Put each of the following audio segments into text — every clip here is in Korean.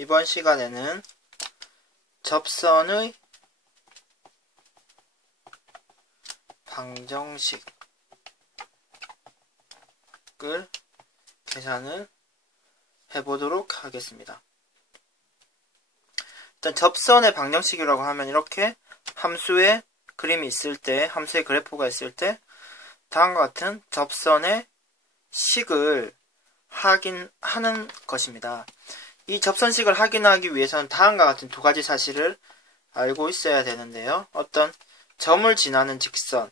이번 시간에는 접선의 방정식을 계산을 해보도록 하겠습니다. 일단 접선의 방정식이라고 하면 이렇게 함수의 그림이 있을 때, 함수의 그래프가 있을 때 다음과 같은 접선의 식을 확인하는 것입니다. 이 접선식을 확인하기 위해서는 다음과 같은 두 가지 사실을 알고 있어야 되는데요. 어떤 점을 지나는 직선,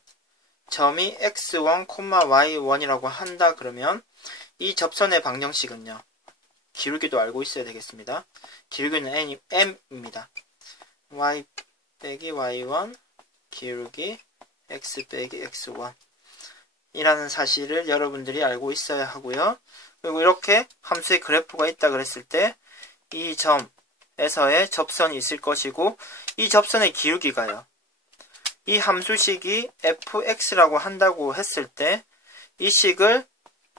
점이 x1, y1이라고 한다 그러면 이 접선의 방정식은요. 기울기도 알고 있어야 되겠습니다. 기울기는 m입니다. y 빼기 y1 기울기 x 빼기 x1 이라는 사실을 여러분들이 알고 있어야 하고요. 그리고 이렇게 함수의 그래프가 있다 그랬을 때 이 점에서의 접선이 있을 것이고 이 접선의 기울기가요. 이 함수식이 fx라고 한다고 했을 때 이 식을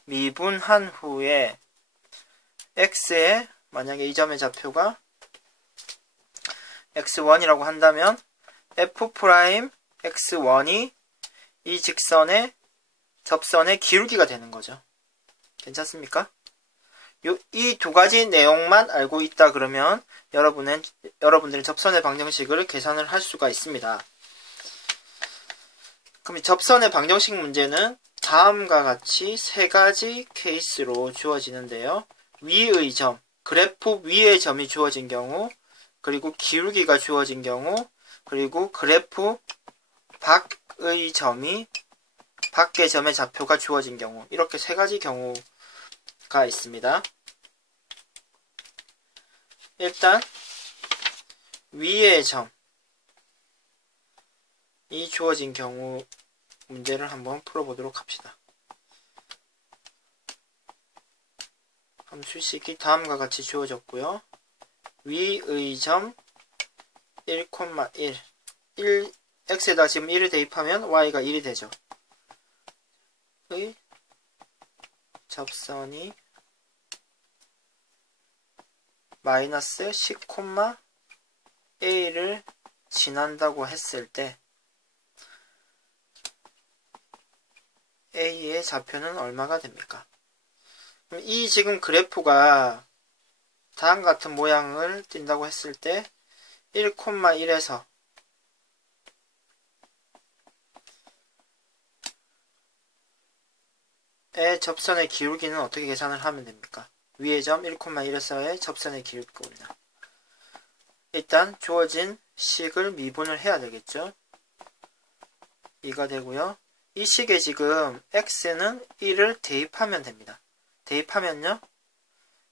미분한 후에 x에 만약에 이 점의 좌표가 x1이라고 한다면 f'x1이 이 직선의 접선의 기울기가 되는 거죠. 괜찮습니까? 이 두 가지 내용만 알고 있다 그러면 여러분들은 접선의 방정식을 계산을 할 수가 있습니다. 그럼 이 접선의 방정식 문제는 다음과 같이 세 가지 케이스로 주어지는데요. 위의 점, 그래프 위의 점이 주어진 경우, 그리고 기울기가 주어진 경우, 그리고 그래프 밖의 점이 밖의 점의 좌표가 주어진 경우, 이렇게 세 가지 경우가 있습니다. 일단 위의 점이 주어진 경우 문제를 한번 풀어보도록 합시다. 함수식이 다음과 같이 주어졌고요. 위의 점 1,1 x에다 지금 1을 대입하면 y가 1이 되죠. 의 접선이 마이너스 10,a를 지난다고 했을 때 a의 좌표는 얼마가 됩니까? 이 지금 그래프가 다음 같은 모양을 띈다고 했을 때 1,1에서 의 접선의 기울기는 어떻게 계산을 하면 됩니까? 위의 점 1,1에서의 접선의 기울기입니다. 일단 주어진 식을 미분을 해야 되겠죠. 2가 되고요. 이 식에 지금 x는 1을 대입하면 됩니다. 대입하면요.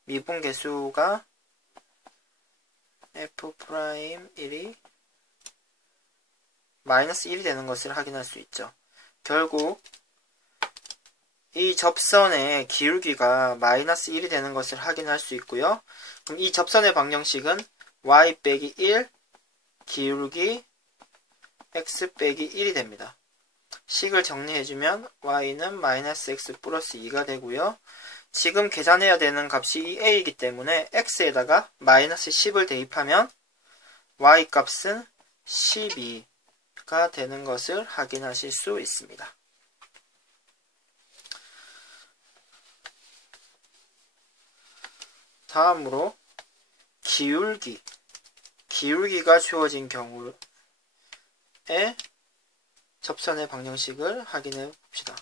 미분 계수가 f'1이 마이너스 1이 되는 것을 확인할 수 있죠. 결국 이 접선의 기울기가 마이너스 1이 되는 것을 확인할 수 있고요. 그럼 이 접선의 방정식은 y 빼기 1 기울기 x 빼기 1이 됩니다. 식을 정리해주면 y는 마이너스 x 플러스 2가 되고요. 지금 계산해야 되는 값이 이 a이기 때문에 x에다가 마이너스 10을 대입하면 y 값은 12가 되는 것을 확인하실 수 있습니다. 다음으로 기울기가 주어진 경우에 접선의 방정식을 확인해 봅시다.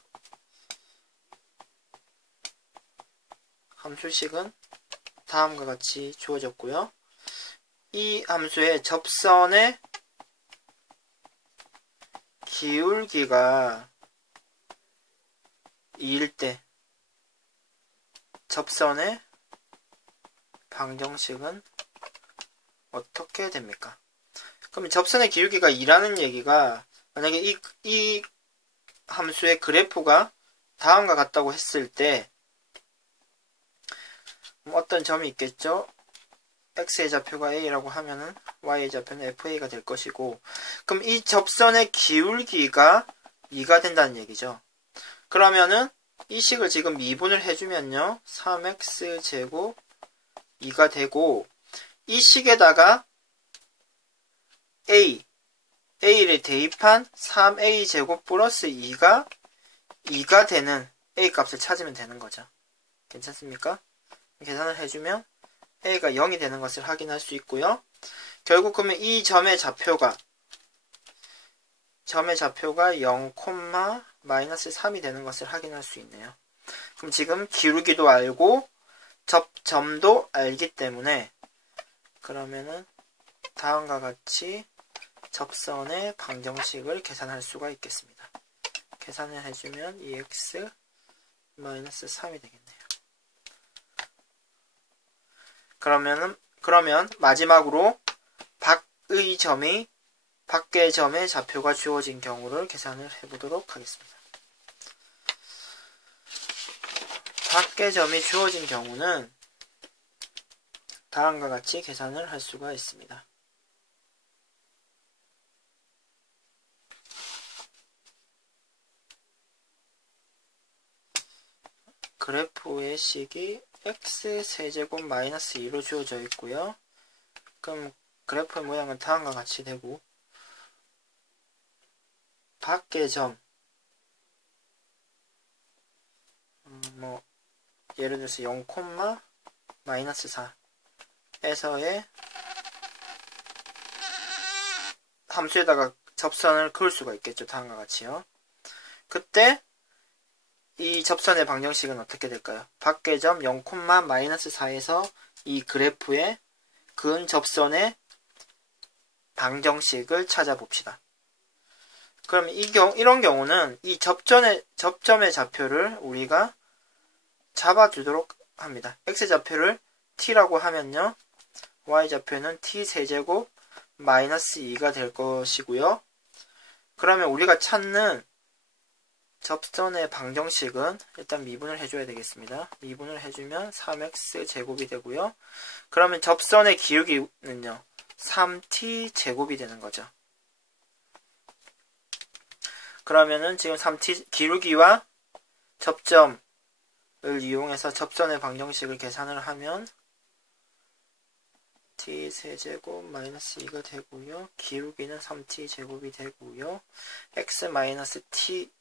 함수식은 다음과 같이 주어졌고요. 이 함수의 접선의 기울기가 2일 때 접선의 방정식은 어떻게 됩니까? 그럼 접선의 기울기가 2라는 얘기가 만약에 이 함수의 그래프가 다음과 같다고 했을 때 어떤 점이 있겠죠? x의 좌표가 a라고 하면은 y의 좌표는 fa가 될 것이고, 그럼 이 접선의 기울기가 2가 된다는 얘기죠. 그러면은 이 식을 지금 미분을 해주면요 3x제곱 2가 되고, 이 식에다가 A를 대입한 3A제곱 플러스 2가 되는 A 값을 찾으면 되는 거죠. 괜찮습니까? 계산을 해주면 A가 0이 되는 것을 확인할 수 있고요. 결국 그러면 이 점의 좌표가 0, 마이너스 3이 되는 것을 확인할 수 있네요. 그럼 지금 기울기도 알고 접점도 알기 때문에 그러면은 다음과 같이 접선의 방정식을 계산할 수가 있겠습니다. 계산을 해주면 2x 마이너스 3이 되겠네요. 그러면 마지막으로 밖의 점의 좌표가 주어진 경우를 계산을 해보도록 하겠습니다. 밖의 점이 주어진 경우는 다음과 같이 계산을 할 수가 있습니다. 그래프의 식이 x세제곱 마이너스 2로 주어져 있고요. 그럼 그래프의 모양은 다음과 같이 되고 밖의 점 예를 들어서 0, 마이너스 4에서의 함수에다가 접선을 그을 수가 있겠죠. 다음과 같이요. 그때 이 접선의 방정식은 어떻게 될까요? 밖의 점 0, 마이너스 4에서 이 그래프에 그은 접선의 방정식을 찾아봅시다. 그럼 이런 경우는 이 접점의 좌표를 우리가 잡아주도록 합니다. x좌표를 t라고 하면요. y좌표는 t세제곱 마이너스 2가 될 것이고요. 그러면 우리가 찾는 접선의 방정식은 일단 미분을 해줘야 되겠습니다. 미분을 해주면 3x 제곱이 되고요. 그러면 접선의 기울기는요. 3t 제곱이 되는 거죠. 그러면은 지금 3t 기울기와 접점을 이용해서 접선의 방정식을 계산을 하면 t 세제곱 마이너스 2가 되고요. 기울기는 3t 제곱이 되고요. x 마이너스 t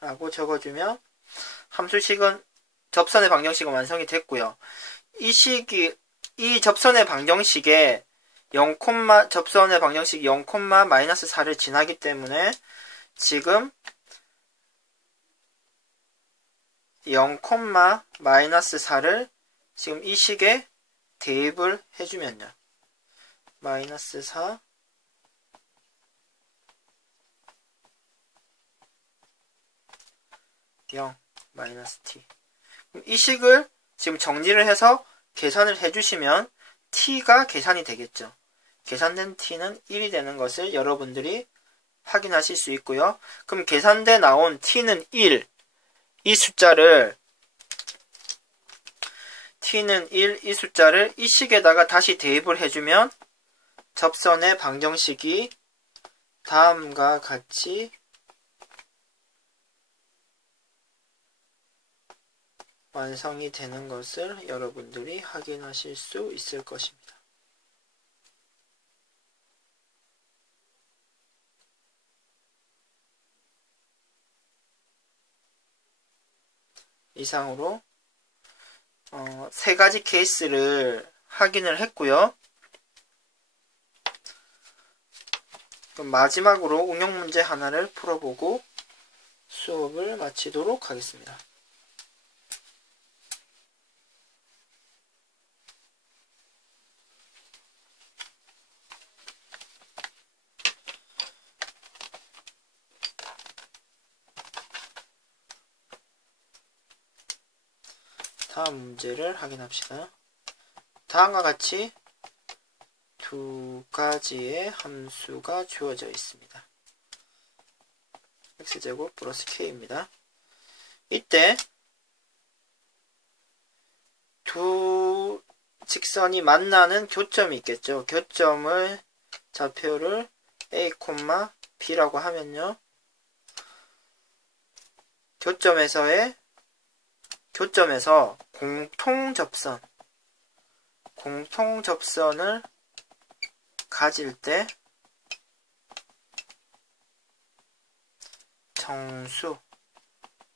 라고 적어주면 함수식은 접선의 방정식은 완성이 됐고요. 이 접선의 방정식에 접선의 방정식 0, 마이너스 4를 지나기 때문에 지금 0, 마이너스 4를 지금 이 식에 대입을 해주면요. 마이너스 4 0, 마이너스 t. 이 식을 지금 정리를 해서 계산을 해주시면 t가 계산이 되겠죠. 계산된 t는 1이 되는 것을 여러분들이 확인하실 수 있고요. 그럼 계산돼 나온 t는 1, 이 숫자를 이 식에다가 다시 대입을 해주면 접선의 방정식이 다음과 같이 완성이 되는 것을 여러분들이 확인하실 수 있을 것입니다. 이상으로 세 가지 케이스를 확인을 했고요. 그럼 마지막으로 응용 문제 하나를 풀어보고 수업을 마치도록 하겠습니다. 다음 문제를 확인합시다. 다음과 같이 두 가지의 함수가 주어져 있습니다. x제곱 플러스 k입니다. 이때 두 직선이 만나는 교점이 있겠죠. 교점을 좌표를 a, b라고 하면요. 교점에서 공통접선 공통 접선을 가질 때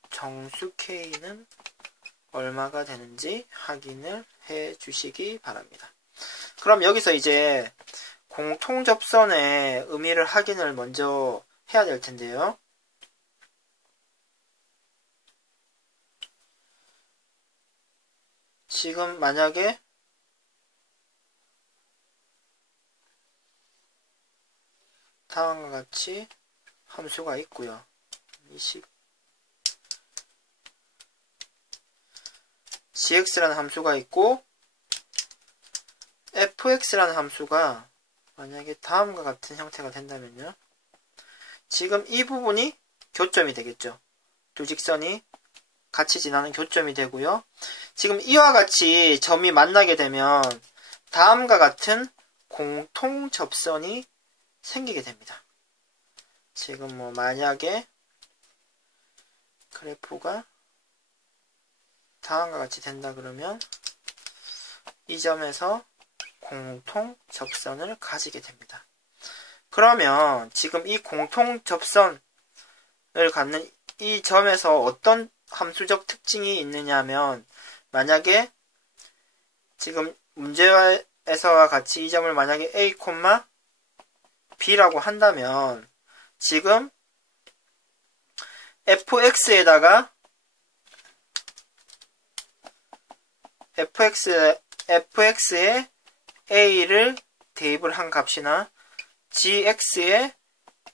정수 K는 얼마가 되는지 확인을 해 주시기 바랍니다. 그럼 여기서 이제 공통 접선의 의미를 확인을 먼저 해야 될 텐데요. 지금 만약에 다음과 같이 함수가 있고요. gx라는 함수가 있고 fx라는 함수가 만약에 다음과 같은 형태가 된다면요. 지금 이 부분이 교점이 되겠죠. 두 직선이 같이 지나는 교점이 되고요. 지금 이와 같이 점이 만나게 되면 다음과 같은 공통 접선이 생기게 됩니다. 지금 뭐 만약에 그래프가 다음과 같이 된다 그러면 이 점에서 공통 접선을 가지게 됩니다. 그러면 지금 이 공통 접선을 갖는 이 점에서 어떤 함수적 특징이 있느냐면 만약에 지금 문제에서와 같이 이 점을 만약에 A, B라고 한다면 지금 fx에다가 fx에 a를 대입을 한 값이나 gx에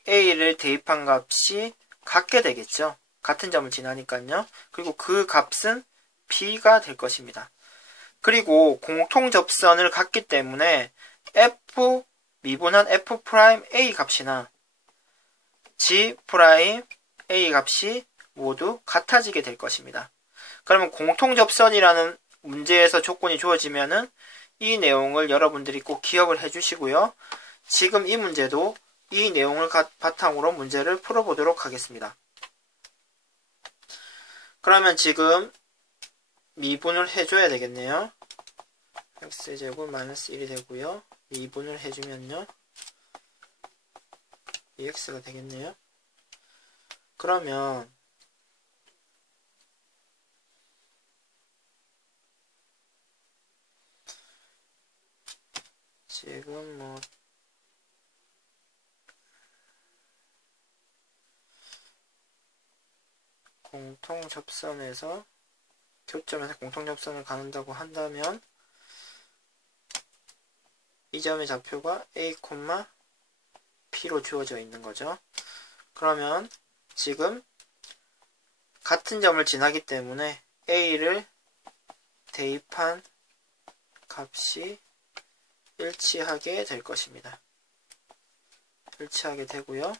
a를 대입한 값이 같게 되겠죠. 같은 점을 지나니까요. 그리고 그 값은 b가 될 것입니다. 그리고 공통 접선을 갖기 때문에 f 미분한 f'A 값이나 g'A 값이 모두 같아지게 될 것입니다. 그러면 공통 접선이라는 문제에서 조건이 주어지면은 이 내용을 여러분들이 꼭 기억을 해주시고요. 지금 이 문제도 이 내용을 바탕으로 문제를 풀어보도록 하겠습니다. 그러면 지금 미분을 해줘야 되겠네요. x제곱 마이너스 1이 되고요. 미분을 해주면요. 2x가 되겠네요. 그러면 지금 뭐 공통 접선에서 교점에서 공통 접선을 가는다고 한다면 이 점의 좌표가 A, P로 주어져 있는 거죠. 그러면 지금 같은 점을 지나기 때문에 A를 대입한 값이 일치하게 될 것입니다. 일치하게 되고요.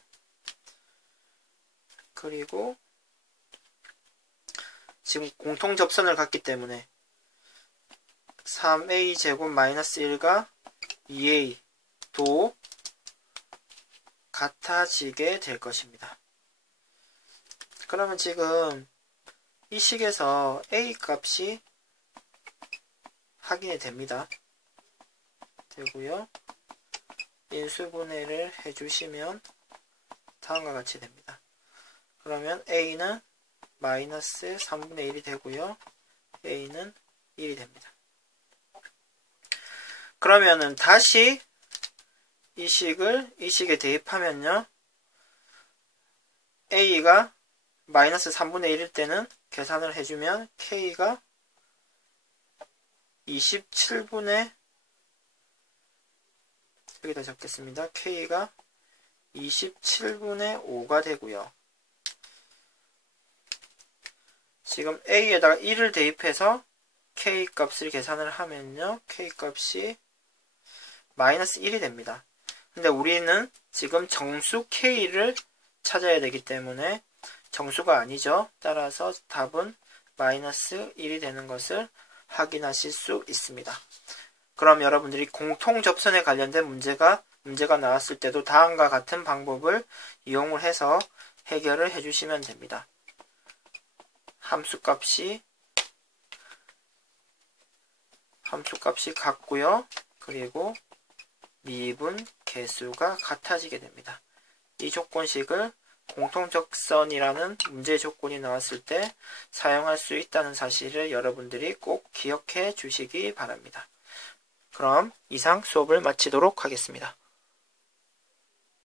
그리고 지금 공통 접선을 갖기 때문에 3a 제곱 마이너스 1과 2a도 같아지게 될 것입니다. 그러면 지금 이 식에서 a 값이 확인이 됩니다. 되고요. 인수분해를 해주시면 다음과 같이 됩니다. 그러면 a는 마이너스 3분의 1이 되고요. a는 1이 됩니다. 그러면은 다시 이 식에 대입하면요. a가 마이너스 3분의 1일 때는 계산을 해주면 k가 27분의 여기다 적겠습니다. k가 27분의 5가 되고요. 지금 a에다가 1을 대입해서 k 값을 계산을 하면요. k 값이 마이너스 1이 됩니다. 근데 우리는 지금 정수 k를 찾아야 되기 때문에 정수가 아니죠. 따라서 답은 마이너스 1이 되는 것을 확인하실 수 있습니다. 그럼 여러분들이 공통 접선에 관련된 문제가 나왔을 때도 다음과 같은 방법을 이용을 해서 해결을 해주시면 됩니다. 함수값이 같고요. 그리고 미분 개수가 같아지게 됩니다. 이 조건식을 공통적선이라는 문제 조건이 나왔을 때 사용할 수 있다는 사실을 여러분들이 꼭 기억해 주시기 바랍니다. 그럼 이상 수업을 마치도록 하겠습니다.